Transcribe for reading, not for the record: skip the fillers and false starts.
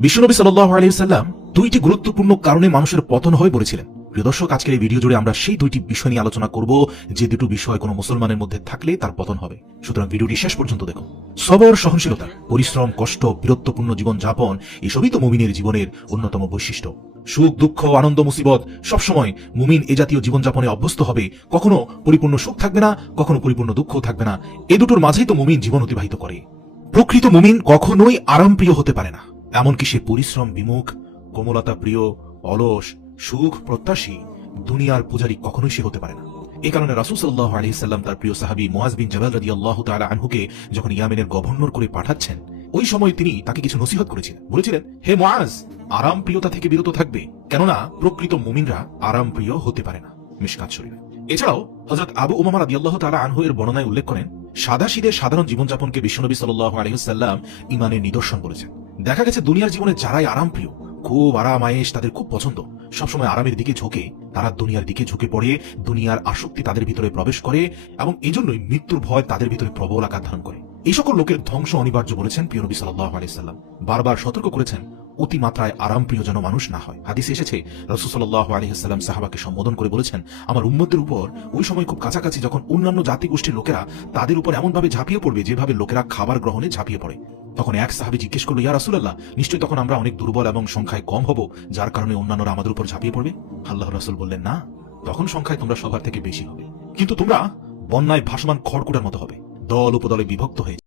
বিশ্বনবী সাল্লাল্লাহু আলাইহি ওয়াসাল্লাম দুইটি গুরুত্বপূর্ণ কারণে মানুষের পতন হয় বলেছিলেন। প্রিয় দর্শক, আজকের এই ভিডিও জুড়ে আমরা সেই দুইটি বিষয় নিয়ে আলোচনা করব যে দুটো বিষয় কোনো মুসলমানের মধ্যে থাকলে তার পতন হবে। সুতরাং ভিডিওটি শেষ পর্যন্ত দেখুন। সবর, সহনশীলতা, পরিশ্রম, কষ্ট, বীরত্বপূর্ণ জীবন যাপন, এসবই তো মুমিনের জীবনের অন্যতম বৈশিষ্ট্য। সুখ, দুঃখ, আনন্দ, মুসিবত সবসময় মুমিন এ জাতীয় জীবনযাপনে অভ্যস্ত হবে। কখনো পরিপূর্ণ সুখ থাকবে না, কখনো পরিপূর্ণ দুঃখ থাকবে না। এ দুটোর মাঝেই তো মুমিন জীবন অতিবাহিত করে। প্রকৃত মুমিন কখনোই আরামপ্রিয় হতে পারে না। এমনকি সে পরিশ্রম বিমুখ, কোমলতা প্রিয়, অলস, সুখ প্রত্যাশী, দুনিয়ার পূজারী কখনোই সে হতে পারে না। এই কারণে রাসূল সাল্লাল্লাহু আলাইহি সাল্লাম তার প্রিয় সাহাবী মুআয বিন জাবাল রাদিয়াল্লাহু তাআলা আনহুকে যখন ইয়ামেনের গভর্নর করে পাঠাচ্ছেন, ওই সময় তিনি তাকে কিছু নসিহত করেছিলেন। বলেছিলেন, হে মুআয, আরাম প্রিয়তা থেকে বিরত থাকবে, কেননা প্রকৃত মুমিনরা আরাম প্রিয় হতে পারে না। মিশকাত শরীফ। এছাড়াও হযরত আবু উমামা রাদিয়াল্লাহু তাআলা আনহু এর বর্ণনায় উল্লেখ করেন, সাদাসিধে সাধারণ জীবনযাপনকে বিশ্বনবী সাল্লাল্লাহু আলাইহি ওয়াসাল্লাম ঈমানের নিদর্শন বলেছেন। দেখা গেছে দুনিয়ার জীবনে যারাই আরাম প্রিয়, খুব আরাম আয়েশ তাদের খুব পছন্দ, সবসময় আরামের দিকে ঝোঁকে, তারা দুনিয়ার দিকে ঝুঁকে পড়ে, দুনিয়ার আসক্তি তাদের ভিতরে প্রবেশ করে এবং এজন্যই মৃত্যুর ভয় তাদের ভিতরে প্রবল আকার ধারণ করে। এই সকল লোকের ধ্বংস অনিবার্য বলেছেন প্রিয় নবী সাল্লাল্লাহু আলাইহি সাল্লাম। বারবার সতর্ক করেছেন অতিমাত্রায় আরাম প্রিয় যেন মানুষ না হয়। হাদিসে এসেছে, রাসূল সাল্লাল্লাহু আলাইহি সাল্লাম সাহাবাকে সম্বোধন করে বলেছেন, আমার উম্মতের উপর ওই সময় খুব কাছাকাছি যখন অন্যান্য জাতিগোষ্ঠীর লোকেরা তাদের উপর এমন ভাবে ঝাঁপিয়ে পড়বে যেভাবে লোকেরা খাবার গ্রহণে ঝাঁপিয়ে পড়ে। তখন এক সাহাবী জিজ্ঞেস করলো, ইয়া রাসূলুল্লাহ, নিশ্চয়ই তখন আমরা অনেক দুর্বল এবং সংখ্যায় কম হব, যার কারণে অন্যান্যরা আমাদের উপর ঝাঁপিয়ে পড়বে? আল্লাহর রাসূল বললেন, না, তখন সংখ্যায় তোমরা সবার থেকে বেশি হবে, কিন্তু তোমরা বন্যায় ভাসমান খড়কুটার মতো হবে, দল উপদলে বিভক্ত হয়ে